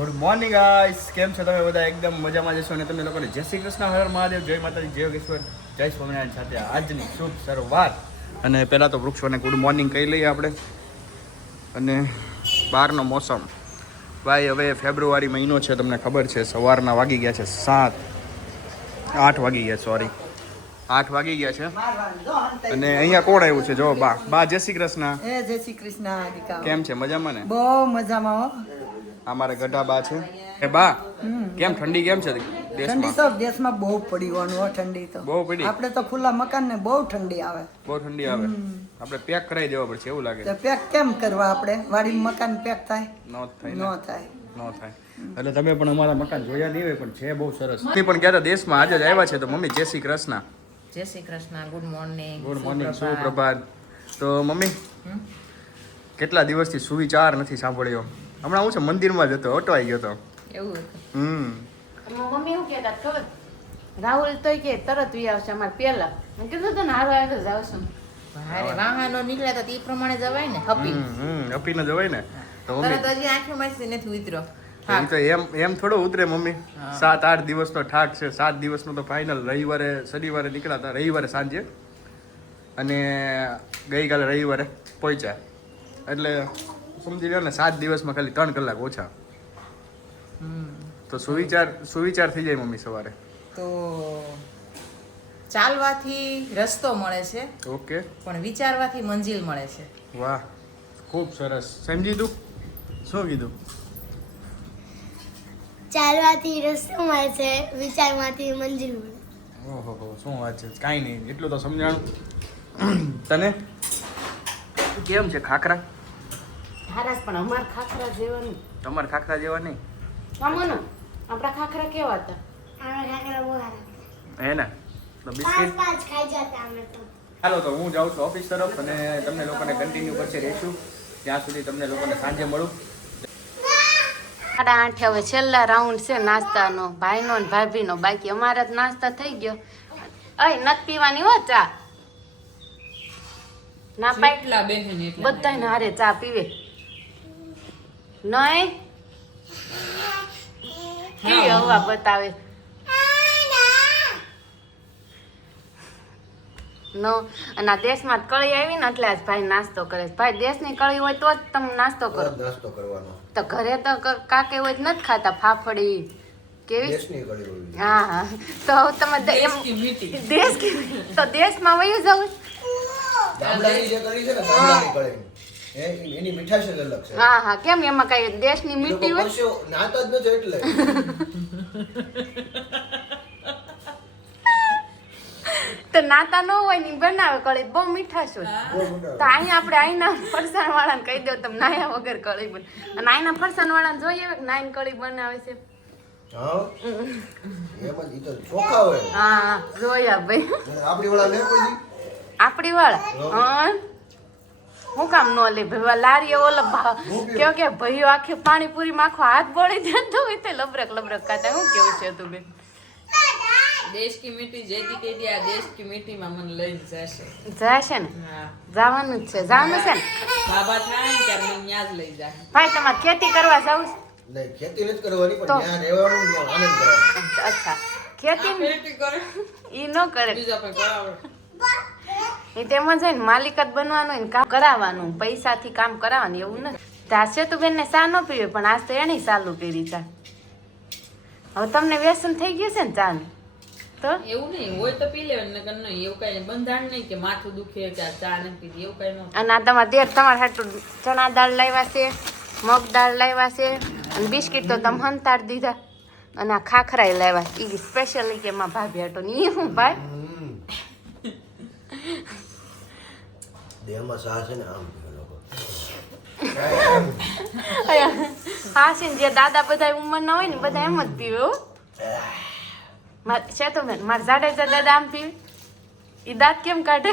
Good morning guys, કેમ છો તમે બધા? એકદમ મજામાં જશો અને તમને લોકોને જય શ્રી કૃષ્ણ, હર મહાદેવ, જય માતાજી, જય યોગેશ્વર, જય સ્વામિનારાયણ સાથે આજની શુભ શરૂઆત. અને પહેલાં તો વૃક્ષોને ગુડ મોર્નિંગ કહી લઈએ આપણે. અને બહારનો મોસમ ભાઈ, હવે ફેબ્રુઆરી મહિનો છે, તમને ખબર છે. સવારના વાગી ગયા છે 8 વાગી ગયા, સોરી 8 વાગી ગયા છે. અને અહીંયા કોણ આવ્યું છે? જો બા જય શ્રી કૃષ્ણ. જય શ્રી કૃષ્ણ. કેમ છે? મજામાં ને? બહુ મજામાં હો. અમારે ગઢા બા છે. એ બા, કેમ ઠંડી કેમ છે ઠંડી તો દેશમાં બહુ પડી હોવાનું હો. ઠંડી તો બહુ પડી. આપણે તો ખુલ્લા મકાન ને બહુ ઠંડી આવે. બહુ ઠંડી આવે. આપણે પેક કરાવી દેવા પડશે એવું લાગે. તો પેક કેમ કરવા? આપણે વાડી મકાન પેક થાય? નો થાય. એટલે તમે પણ અમારા મકાન જોયા નહીં હોય, પણ છે બહુ સરસ. મમ્મી પણ ગયા દેશમાં, આજે જ આવ્યા છે. તો મમ્મી જય શ્રી કૃષ્ણ. જય Shri Krishna. Good morning. Good morning, સુપ્રભાત. તો મમ્મી, કેટલા દિવસથી સુવિચાર નથી સાંભળ્યો. હમણાં હું છે મંદિરમાં જ હતો, અટવાઈ ગયો હતો. એવું હતું. મમ્મી એવું કહેતા ખબર, રાહુલ તો કે તરત વી આવશે અમારે પહેલા. મેં કીધું તો ને હારો આવ્યો જ આવશું. હારે વાહનો નીકળ્યા તો એ પ્રમાણે જવાય ને. હપીને જવાય ને. તો મમ્મી તરત હજી આંખોમાંથી નથી ઉતર્યો. એ તો એમ થોડો ઉતરે મમ્મી. 7-8 દિવસનો ઠાક છે. 7 દિવસનો તો ફાઇનલ. શનિવારે નીકળ્યા હતા, રવિવારે સાંજે, અને ગઈકાલે રવિવારે પહોંચ્યા. એટલે સમજી લો ને, 7 દિવસમાં ખાલી 3 કલાક ઓછા. તો સુવિચાર થઈ જાય મમ્મી સવારે. તો ચાલવાથી રસ્તો મળે છે, ઓકે, પણ વિચારવાથી મંજિલ મળે છે. વાહ, ખૂબ સરસ. સમજી તું શું કીધું? ચાલવાથી રસ્તો મળે છે, વિચારમાંથી મંજિલ મળે. ઓહો, શું વાત છે. કાંઈ નહીં, એટલું તો સમજાણું. તને કેમ છે ખાખરા? હારાસ, પણ અમાર ખાખરા જેવા નહીં. તમારે ખાખરા જેવા નહીં? આમાં આપણા ખાખરા કેવા હતા? અમે ખાખરા બહુ સારા. હે ને? તો બિસ્કિટ. 5 ખાઈ જતા અમે તો. હાલો, તો હું જાઉં છું ઓફિસ તરફ, અને તમને લોકોને કન્ટિન્યુ કરશે રહીશું. ત્યાં સુધી તમને લોકોને સાંજે મળું. 8:30 હવે છેલ્લા રાઉન્ડ છે નાસ્તાનો, ભાઈનો ને ભાભીનો. બાકી અમારે જ નાસ્તા થઈ ગયો. નથી પીવાની હો ચા. ના પાટલા બેહન બધાને હારે ચા પીવે નહીં. કેવી હવા બતાવે નો. અને આ દેશમાં કળી આવી ને એટલે જ ભાઈ નાસ્તો કરે છે. ભાઈ દેશની કળી હોય તો જ તમે નાસ્તો કરો. નાસ્તો કરવાનો તો ઘરે તો કાકે હોય જ નથી ખાતા. ફાફડી કેવી. દેશની કળી હોય. હા, તો તમે દેશ તો દેશમાં વયું જવું. ગામડાની જે કળી છે ને, ગામડાની કળી એની મીઠાશ જ અલગ છે. હા, કેમ એમાં કઈ દેશની મીઠી હોય? પરસ્યો નાતા જ નથી એટલે. તો નાતા ન હોય ને બનાવે કળી, બહુ મીઠાશ હોય. તો અહીંયા આપણે આઈના ફરસાણ વાળાને કહી દઉં તમે નાયા વગર કળી બને. અને આઈના ફરસાણ વાળાને જોઈએ કે નાઈન કળી બનાવે છે. હા, એમાં ઈ તો ચોખા હોય. હા, જોયા ભાઈ. આપણી વાળા લે કોઈ આપડી વાળા હું કામ ન લે ભાઈ? લારી ઓલો કે ભાઈઓ આખી પાણીપુરીમાં આખો હાથ બોળી દેતો હોય તો લબરક ખાતા. હું કેવું છે તું બેન? દેશ કી મીઠી જેથી કે આ દેશ કી મીઠી માં મને લઈને જશે ને? હા, જવાનું જ છે. જવાનું છે ને? બાબા થાય ને ત્યારે મને ન્યા જ લઈ જાય. ભાઈ તમારે ખેતી કરવા જવું છે? નહીં, ખેતી નથી કરવાની, પણ ત્યાં રહેવાનું, ત્યાં આનંદ કરવાનો. અચ્છા, ખેતી ખેતી કરે ઈ ન કરે. બીજા પણ કરાવે. એ તેમાં છે ને માલિકત બનવાનું હોય ને કામ કરાવવાનું, પૈસાથી કામ કરાવવાનું એવું નથી. ત્યાં તો બેન ને ચા ન પીવે, પણ આજ તો એને ચાલુ કરી ચા. હવે તમને વ્યસન થઈ ગયું છે ને ચા ને? તો એવું નહીં હોય તો પી લેવાનું, નકર નહીં. એવું કઈ બંધાણ નહીં કે માથું દુખે કે આ ચા નથી પીધી, એવું કઈ ન. અને આ તમારે દેર તમારે હાટું ચણા દાળ લાવ્યા છે, મગ દાળ લાવ્યા છે, અને બિસ્કિટ તો તમે હંતાડ દીધા, અને આ ખાખરાય લાવ્યા. એ સ્પેશિયલી કે માં ભાભી હાટો ને. એ હું ભાઈ દેહમાં સાહ છે ને, આમ લોકો હા છે ને, જે દાદા બધા ઉંમરના હોય ને બધા એમ જ પીવે. હો છે તો બેન, મારા જાડેજા દાદા આમ પીવે. એ દાંત કેમ કાઢે?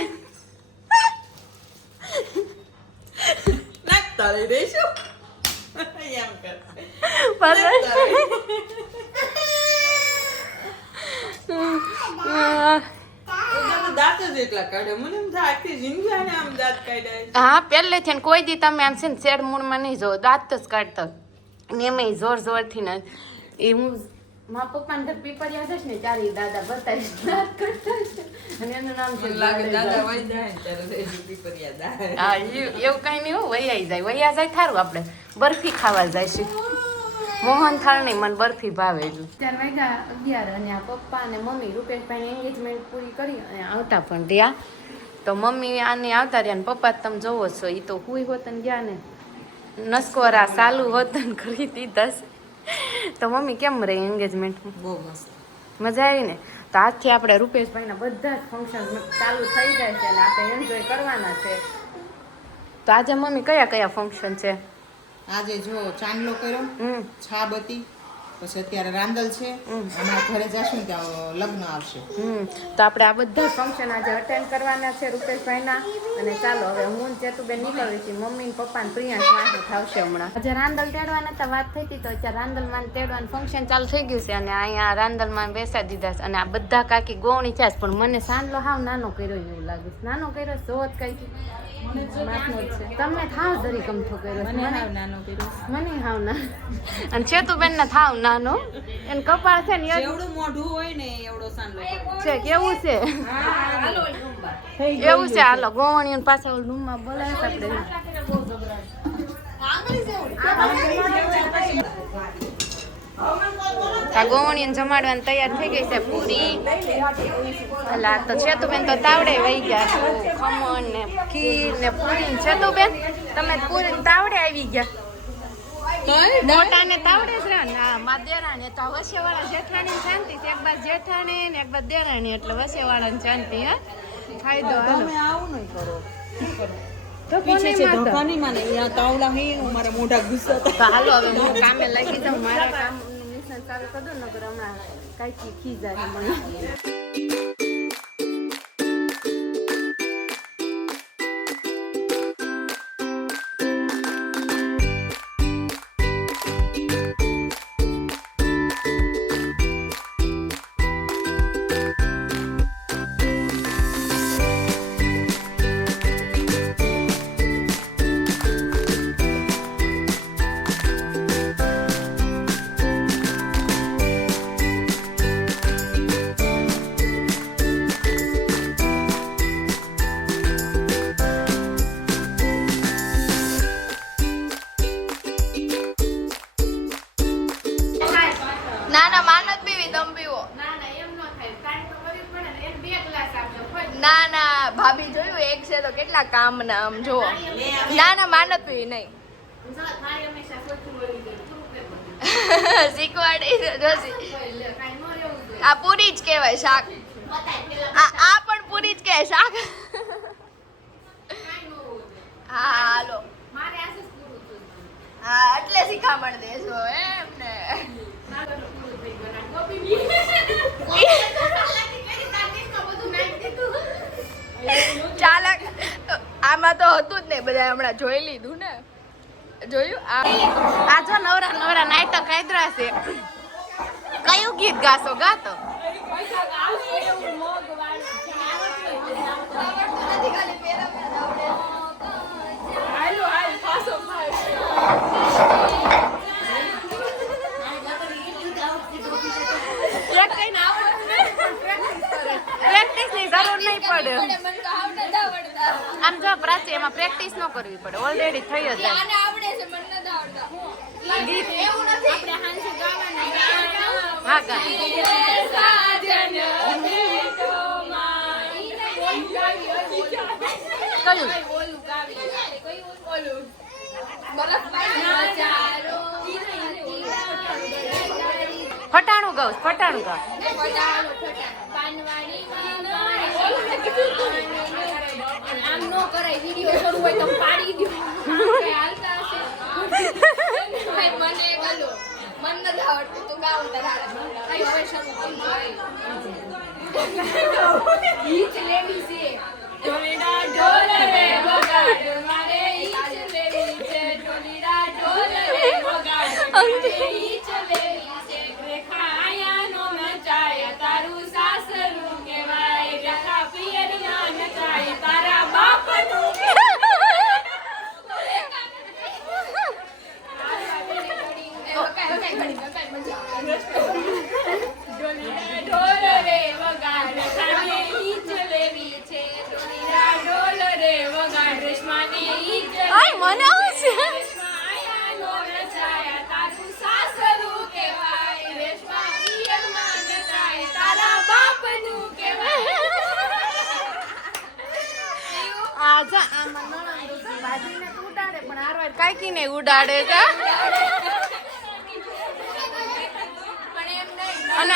નાક તાળી દઈશું એમ કર. દાંત જ એટલા કાઢે. મને એમ થાય આખી જિંદગી આને આમ દાંત કાઢ્યા. હા, પહેલેથી કોઈ દી તમે આમ છે ને શેડ મૂળમાં નહીં જોવો, દાંત જ કાઢતા. ને એમાંય જોર જોરથી ને એ હું મારા પપ્પાને ઘર પીપળિયા જઈશ ને ત્યારે ઈ દાદા બતાવીશ વાત કરતા હશે. અને એનું નામ છે દાદા વહી જાય ને ત્યારે રેજી પીપરિયા દાય. હા એવું કઈ નહીં હો વૈયા જાય થારું આપણે બરફી ખાવા જાય છે મોહન થાળ નહીં મને બરફી ભાવે એટલું 4 વાગ્યા 11 અને આ પપ્પા અને મમ્મી રૂપેશભાઈની એન્ગેજમેન્ટ પૂરી કરી અને આવતા પણ રહ્યા તો મમ્મી આને આવતા રહ્યા ને પપ્પા તમે જોવો છો એ તો હુઈ હોત ને ગયા ને નસકોરા ચાલુ હોત ને કરી દીધા છે. તો મમ્મી કેમ રહી એન્ગેજમેન્ટમાં? બહુ મસ્ત. મજા આવી ને. તો આજથી આપણે રૂપેશભાઈના બધા જ ફંક્શન ચાલુ થઈ જાય છે અને આપણે એન્જોય કરવાના છે. તો આજે મમ્મી કયા કયા ફંક્શન છે? આજે જો ચાંદલો કર્યો, હમ છાબ હતી, પછી અત્યારે રાંદલ છે, હમણાં ઘરે જશું ત્યાં લગ્ન આવશે. તો આપણે આ બધા ફંક્શન આજે અટેન્ડ કરવાના છે રૂપેશભાઈના. અને ચાલો હવે હું ને ચેતુબેન નીકળવી હતી, મમ્મી ને પપ્પા ને પ્રિયાંશ વાંચો થશે હમણાં. આજે રાંદલ તેડવાના તો વાત થઈ હતી તો અત્યારે રાંદલમાં તેડવાનું ફંક્શન ચાલુ થઈ ગયું છે અને અહીંયા રાંદલમાં બેસાડી દીધા છે અને આ બધા કાકી ગોવણી છે પણ મને સાંડલો હાવ નાનો કર્યો એવું લાગે છે. નાનો કર્યો જોત કઈ તમને થાવ જરી ગમતો કર્યો મને હાવ નાનો કર્યો મને હાવ ના અને ચેતુબેન ને થાવ નાનો એને કપાળ છે ને જેવડું મોઢું હોય ને એવડો સાંડલો છે કેવું છે એવું છે. હાલો ગોવણીઓ પાછા રૂમમાં બોલાવે આપણે આ ગોવણીઓ જમાડવાની તૈયાર થઈ ગઈ છે પૂરી. અલા તો ચેતુબેન તો તાવડે વહી ગયા છો ખમણ ને ખીર ને પૂરી. ચેતુબેન તમે પૂરી તાવડે આવી ગયા મોટા ને તાવડે જ રહે ના મા દેરાણી તો વસે વાળા જેઠાણી શાંતિ છે. એક બાર જેઠાણી ને એક બાર દેરાણી એટલે વસે વાળા શાંતિ. હા ફાયદો તમે આવું નહીં કરો. તો પીછે છે ધોકાની માને અહીંયા તાવડા હે મારા મોઢા ગુસ્સા તો હાલો હવે હું કામે લાગી જાઉં મારા કામનું મિશન ચાલુ કરી દઉં નકર હમણાં કાંઈ ખીજાય મને. ના ના માનત પીવી તમ પીવો. ના ના એમ ન થાય કાંઈ તો કરવી પડે ને એને 2 ગ્લાસ આપજો ફોન. ના ના ભાભી જોયું એક છે તો કેટલા કામ ના આમ જો. ના ના માનત પીવી નહીં. થાળી હંમેશા સ્વચ્છ હોવી જોઈએ પૂરું પેપર શીખવાડી જોશી. લે કાંઈ ન રહેવું જોઈએ. આ પૂરી જ કહેવાય શાક. આ પણ પૂરી જ કહેવાય શાક. કાંઈ ન હોવું જોઈએ. હા હાલો મારે આજે જ પૂરું થયું. હા એટલે શીખામણ દેશો એમ ને. નાગરનું પૂરું થઈ ગયું. અને ગોપી બી. ચાલક આમાં તો હતું જ નહીં બધા હમણાં જોઈ લીધું ને જોયું. આ જો નવરા નવરા નાટક કાયદરા છે. કયું ગીત ગાશો ગાતો? પ્રેક્ટિસ ની જરૂર નહીં પડે. આમ જો પ્રાચી એમાં પ્રેક્ટિસ ન કરવી પડે ઓલરેડી થઈ જ જાય. ગીત હા ગા કયું ફટાણું ગાઉં ફટાણું ગાઉં. આમ નો કરાય વિડિયો શરૂ હોય તો પાડી દો હાલતા હશે મને ગલો મન ન આવડતું તો ગાવ તારા હવે શરૂ કરી ઈચ લેવી છે ઢોલીડા ઢોલ રે વગાડ મારે ઈચ લેવી છે ઢોલીડા ઢોલ રે વગાડ મારે ઈચ લેવી છે રેખા આયા નો નચાય તારું સાસરું કહેવાય રેખા પિયર ના નચાય તારા બાપનું મજા આવે ઢોલીડા ઢોલ રે વગાડ સામે ઈચ લેવી છે ઢોલીડા ઢોલ રે વગાડ રેશમાને ઈચ આય મને આવું છે રેશમા આયા નો નચાયા તારું સાસરું કહેવાય રેશમા પિયરમાં નચાય તારા બાપનું કહેવાય આજા આમાં નણંદ બાજીને તો ઉડાડે પણ હારવાર કાકીને ઉડાડે કા પણ એમ નહીં અને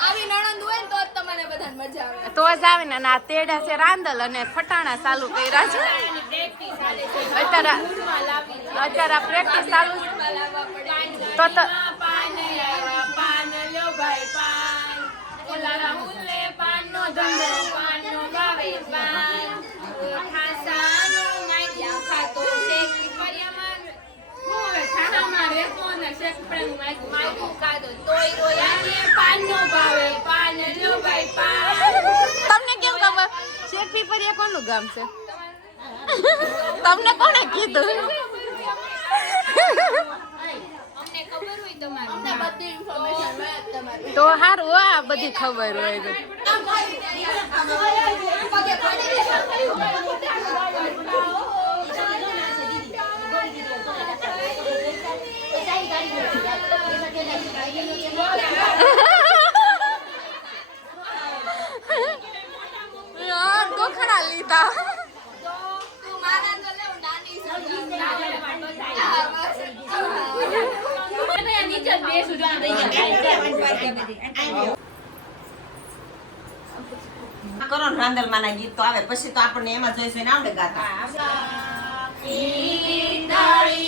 આવી નણંદ હોય ને તો જ તમને બધાને મજા આવે તો જ આવે ને અને આ તેડા છે રાંદલ અને ફટાણા ચાલુ કર્યા છે અત્યારે અત્યારે આ પ્રેક્ટિસ ચાલુ છે તો પાન લાવ્યા પાન લ્યો ભાઈ પાન ઓલા રાહુલે પાનનો ધંધો પાનનો ભાવે પાન ખાસાનો માગ્યા ખાતો શેક પરિયામાં હું હવે થાણામાં રહેતો ને શેક પ્રેમ માગ્યું ખાતો તોય રોયાને પાનનો ભાવે પાન લ્યો ભાઈ પાન તમને કેમ ખબર શેખ પીપરિયા કોનું ગામ છે તમને કોણે કીધું અમને ખબર હોય તમારે અમને બધી ઇન્ફોર્મેશન હોય તમારે તો હારું હો આ બધી ખબર હોય તો. યાર ગોખણા લીધા કરો ને રાંદલમાં ના ગીત તો આવે પછી તો આપણને એમાં જોઈશે ને આવડે ગાતા રે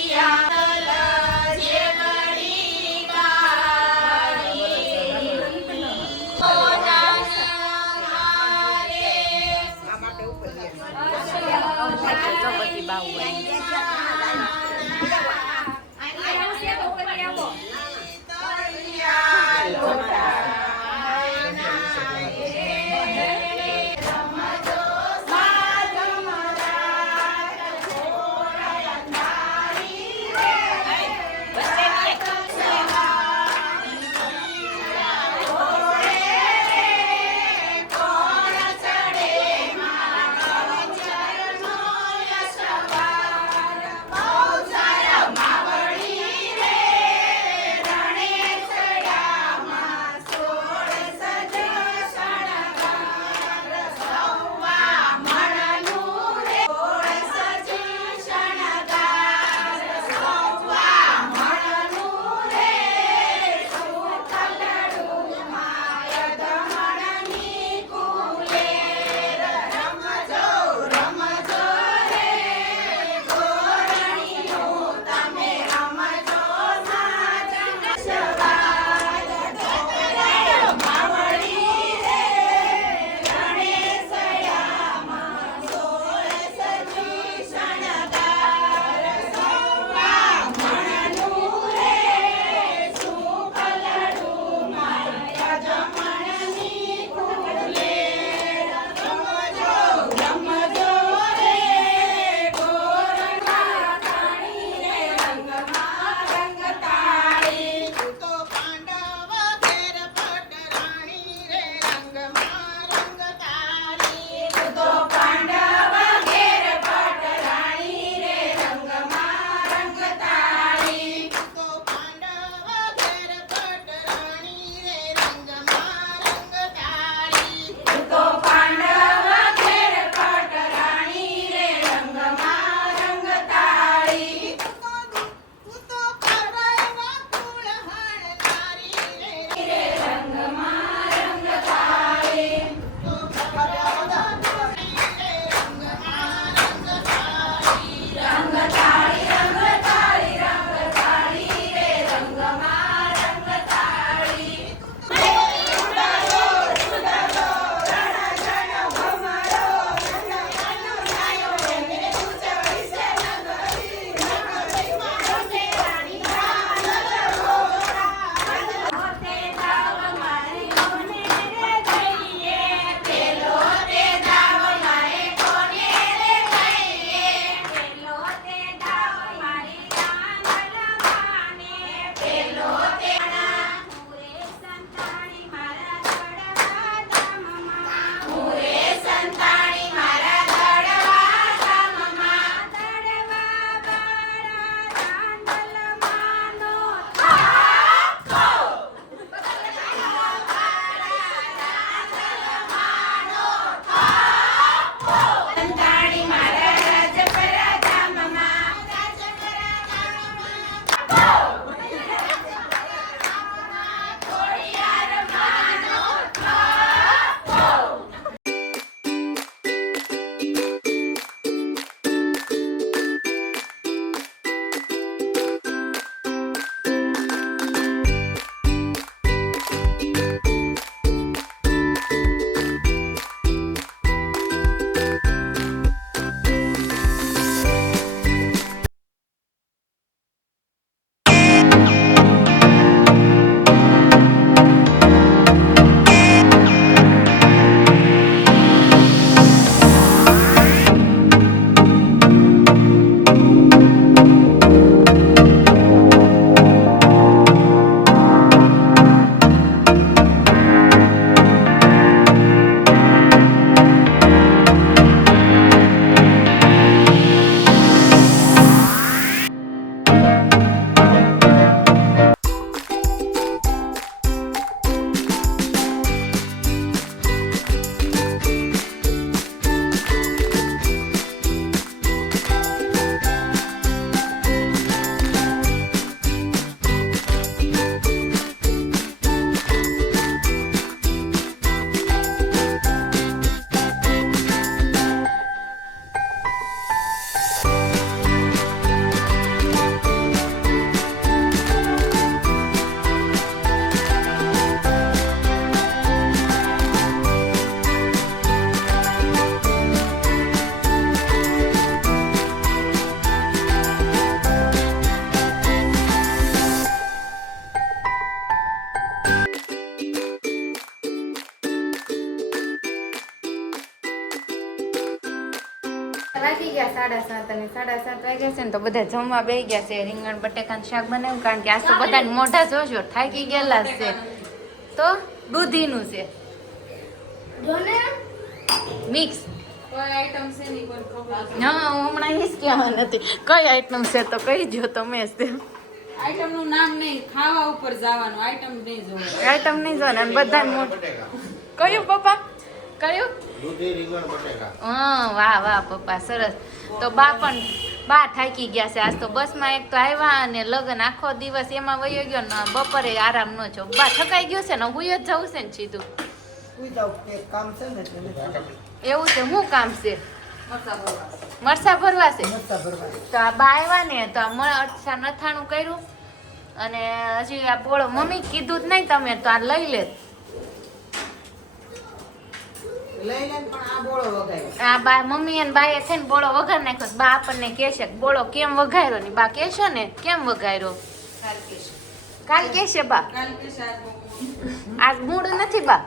વાગી ગયા 7:30 અને 7:30 વાગ્યા છે ને તો બધા જમવા બેસી ગયા છે. રીંગણ બટેકાનું શાક બનાવ્યું કારણ કે આજ તો બધાને મોઢા જોજો થાકી ગયેલા જ છે. તો દૂધીનું છે જોને મિક્સ. કોઈ આઈટમ છે નહીં કોઈ ખબર હા હું હમણાં એ જ કહેવા નથી કઈ આઈટમ છે તો કહી જો તમે જ તે. આઈટમ નું નામ નહીં, ખાવા ઉપર જવાનું, આઈટમ નહીં જોવાનું. આઈટમ નહીં જો ને બધાને મોઢું કયું પપ્પા કયું દૂધી રીંગણ બટેકા. હા વાહ વાહ પપ્પા સરસ. તો બા થાકી ગયા છે આજ તો બસમાં એક તો આવ્યા અને લગન આખો દિવસ એમાં વયો ગયો ને બપોરે આરામ ન છો. બા થકાઈ ગયો છે ને હુઈ જ જવું છે ને સીધું. સુઈ જાવ એક કામ છે ને એટલે એવું છે શું કામ છે? મરસા ભરવા છે. મરચાં ભરવા. તો આ બા આવ્યા ને તો આ અરસા નથાણું કર્યું અને હજી આ બોળો મમ્મી કીધું જ નહીં તમે તો આ લઈ લે. લઈ લે પણ આ બોળો વગાડ્યો. આ બા મમ્મી અને બાએ થઈને બોળો વઘાર નાખ્યો. તો બા આપણને કહેશે કે બોળો કેમ વઘાર્યો ને બા કહેશે ને કેમ વઘાર્યો. કાલ કહેશે બા. આજ મૂડ નથી બા.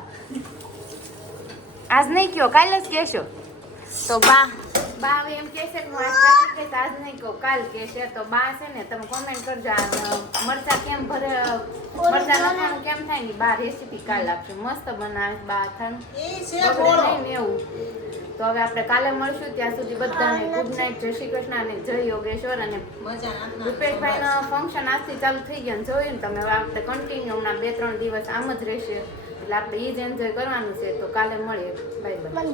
આજ નહીં કયો કાલ જ કહેશો. તો બા હવે એમ કહેશે કે હું આજ નહીં કહું કાલ કહેશે. તો બા છે ને તમે કોમેન્ટ કરજો આ મરચા કેમ ભરે મરચા લખવાનું કેમ થાય ને બા રેસીપી કાલ આપશે. મસ્ત બનાવે બા અથાણું નહીં ને એવું. તો હવે આપણે કાલે મળશું. ત્યાં સુધી બધાને ગુડ નાઇટ, જય શ્રી કૃષ્ણ અને જય યોગેશ્વર. અને રૂપેશભાઈનો ફંક્શન આજથી ચાલુ થઈ ગયા જોયું ને તમે. આપણે કન્ટિન્યુ હમણાં 2-3 દિવસ આમ જ રહેશે એટલે આપણે એ જ એન્જોય કરવાનું છે. તો કાલે મળીએ. Bye bye.